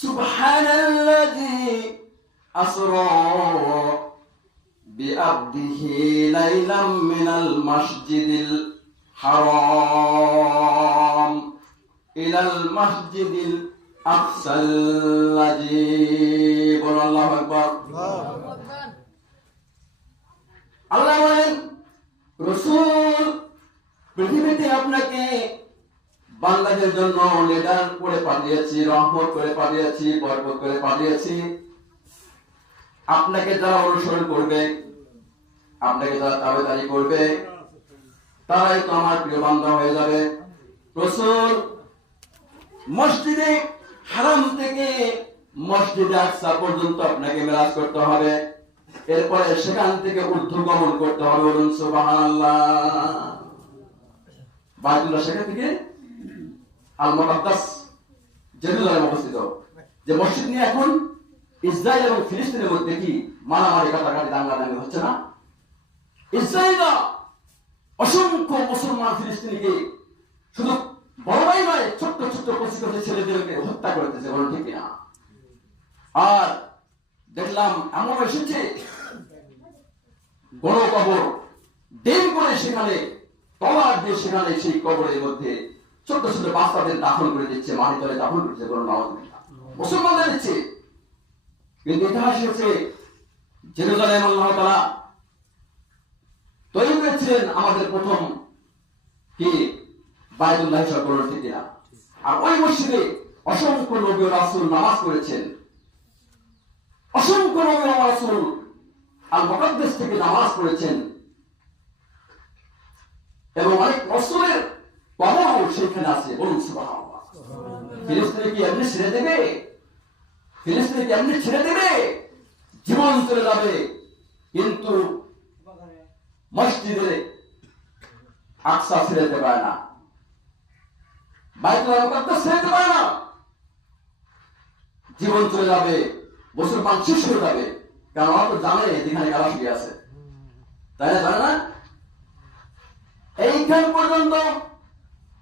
سبحان الذي أسرى بعبده ليلا من المسجد الحرام إلى المسجد الأقصى الذي بر الله أكبر আল্লাহ বলেন রসুল পৃথিবীতে আপনাকে বাংলাদেশের জন্য লিডার করে পাঠিয়েছি, রহমত করে পাঠিয়েছি, বরকত করে পাঠিয়েছি। আপনাকে যারা অনুসরণ করবে, আপনাকে যারা তাবেদারি করবে, তারাই তো আমার প্রিয় বান্ধব হয়ে যাবে। রসুল, মসজিদে হারাম থেকে মসজিদে আকসা পর্যন্ত আপনাকে মেরাজ করতে হবে। এরপরে সেখান থেকে ঊর্ধ্বগমন করতে হবে বলুন, সুবহানাল্লাহ। বাইতুল্লাহ সেখান থেকে আল মুকাদ্দাস জেরুজালেম অবস্থিত। যে মসজিদ নিয়ে এখন ইসরায়েল এবং ফিলিস্তিনের মধ্যে কি মারামারি, কাটাকাটি, দাঙ্গাদাঙ্গি হচ্ছে না? ইসরায়েলরা অসংখ্য মুসলমান ফিলিস্তিনিকে শুধু বড়রাই নয়, ছোট্ট ছোট্ট কচি ছেলেদেরকে হত্যা করতেছে বলো ঠিক না আর দেখলাম এমন এসেছে বড় কবর দেন করে সেখানে, তলার দিয়ে সেখানে সেই কবরের মধ্যে ছোট্ট ছোট বাচ্চাদের দাফন করে দিচ্ছে, মাটি তলে দাফন করছে বলো নাও মুসলমানরা দিচ্ছে। কিন্তু ইতিহাস হচ্ছে জেরুজালেম আল্লাহ তারা তৈরি করেছিলেন আমাদের প্রথম কি? ঠিক না আর ওই মসজিদে অসংখ্য নবী রাসূল নামাজ করেছেন অসংখ্য নবী ও আর আল মুকাদ্দাস থেকে নামাজ করেছেন এবং অনেক রসুলের সেখানে আছে, বলুন জীবন চলে যাবে। মুসলমান শেষ হয়ে যাবে। কারণ ওরা তো জানে যেখানে কালাশি আছে। তাই না, জানে না? এইখান পর্যন্ত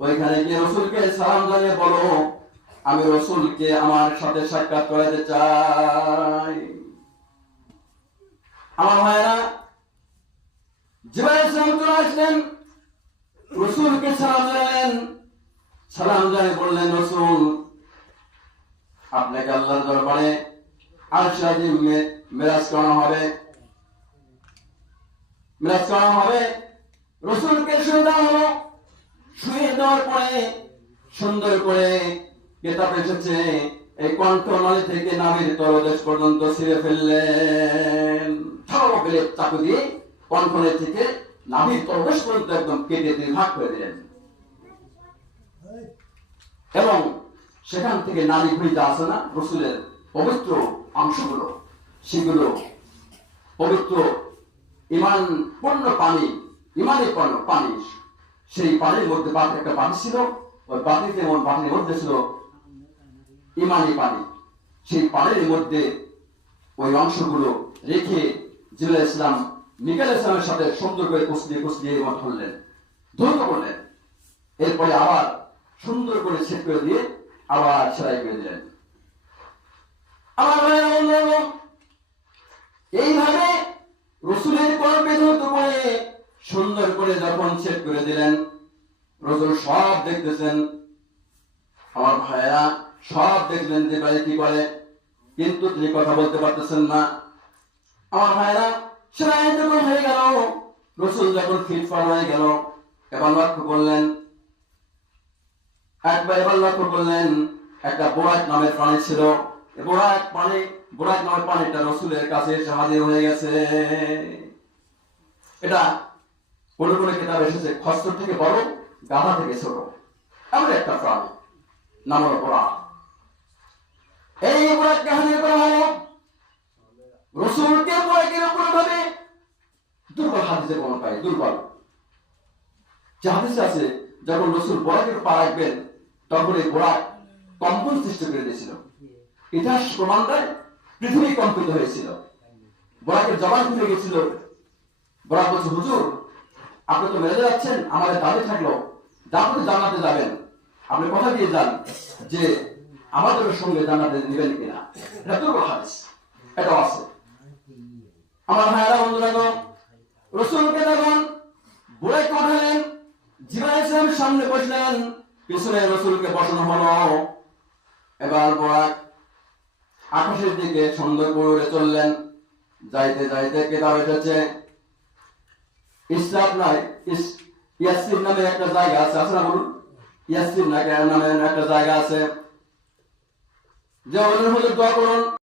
ওইখানে গিয়ে রসুলকে সালাম জানিয়ে বলো, আমি রসুলকে আমার সাথে সাক্ষাৎ করাতে চাই। আমার ভাইরা জিব্রাইল ইসলাম চলে আসলেন। রসুলকে সালাম জানালেন। সালাম জানিয়ে বললেন, রসুল, আপনাকে আল্লাহর দরবারে আরশাদি মেরাজ করানো হবে। মেরাজ করানো হবে। রসুলকে শুয়ে দেওয়া হলো দেওয়ার পরে, সুন্দর করে কেতাব এসেছে। এই কণ্ঠনালী থেকে নামের তলদেশ পর্যন্ত ছিঁড়ে ফেললেন। চাকু দিয়ে থেকে পর্যন্ত একদম কেটে দিয়ে ভাগ করে দিলেন। এবং সেখান থেকে নারী ভুড়িতে আসে না, রসুলের পবিত্র অংশগুলো, সেগুলো পবিত্র ইমান পূর্ণ পানি, ইমানের পূর্ণ পানি। সেই পানির মধ্যে বাতি, একটা বাতি ছিল, ওই বাতিতে এমন বাতির মধ্যে ছিল ইমানি পানি সেই পানির মধ্যে ওই অংশগুলো রেখে জিলা ইসলাম মিকাল ইসলামের সাথে সুন্দর করে কুচলিয়ে কুচলিয়ে এবং ধরলেন। দ্রুত করলেন এরপরে আবার সুন্দর করে সেট করে দিয়ে আবার সেলাই করে দিলেন। এইভাবে রসুলের কর্মে ধৌত করে সুন্দর করে যখন সেট করে দিলেন, রসুল সব দেখতেছেন। আমার ভাইয়েরা সব দেখলেন যে ভাই কি করে কিন্তু তিনি কথা বলতে পারতেছেন না। আমার ভাইয়েরা সেলাই যখন হয়ে গেল। রসুল যখন ফিটফাট হয়ে গেল, এবার লক্ষ্য করলেন, একবার এবার লক্ষ্য করলেন, একটা বোরাক নামের প্রাণী ছিল। বোরাক পানি, বোরাক নামের পানিটা রসুলের কাছে হাজির হয়ে গেছে। এটা কোনো কোনো কেতাব এসেছে খস্তর থেকে বড়, গাধা থেকে ছোট। এমন একটা প্রাণী, নাম এই করা হলো, রসুলকে ভাবে দুর্বল পায়, দুর্বল। যে আছে, যখন রসুল তখন এই বোরাক কম্পন সৃষ্টি করে দিয়েছিল। ইতিহাস প্রমাণ দেয় পৃথিবী কম্পিত হয়েছিল। বরাকের জবান খুলে গেছিল। বরাক বলছে, হুজুর আপনি তো মেরে যাচ্ছেন আমাদের দাবি থাকল। আপনি জানাতে যাবেন। আপনি কথা দিয়ে যান যে আমাদের সঙ্গে জানাতে নেবেন কিনা। এটা দুর্বল হাদিস। এটাও আছে। আমার ভাইয়েরা বন্ধুরা গো, রসুলকে যখন বুড়াই পাঠালেন জিবাই ইসলাম সামনে বসলেন পিছনে রসুলকে বসানো হলো। এবার বোরাক আকাশের দিকে সুন্দর করে চললেন। যাইতে যাইতে কেতাব এসেছে। ইসলাম নাই, ইস- ইয়াসির নামে একটা জায়গা আছে আছে না বলুন? ইয়াসির নামে একটা জায়গা আছে। যে ওদের হলে দোয়া করুন।